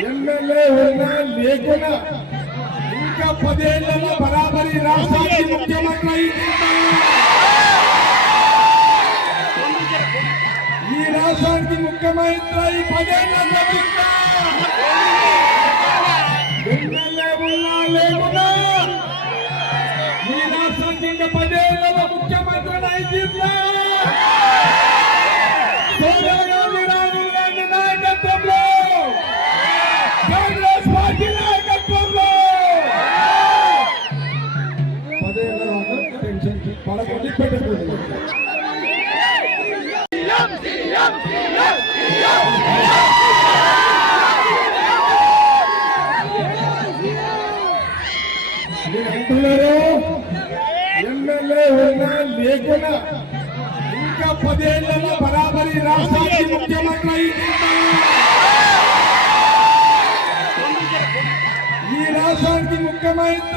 MLA ఉన్నా లేకున్నా ఇంకా పదేళ్ళలో బరాబరి రాష్ట్రానికి ముఖ్యమంత్రి ఈ రాష్ట్రానికి ముఖ్యమంత్రి అయి ఎమ్మెల్యే ఉన్నా లేకున్నా ఈ రాష్ట్రానికి ఇంకా పదేళ్ళలో ముఖ్యమంత్రి ఎమ్మెల్యే ఉన్నా లేకున్నా ఇంకా పదేళ్ళలో బరాబరి రాష్ట్రానికి ముఖ్యమంత్రి ఈ రాష్ట్రానికి ముఖ్యమంత్రి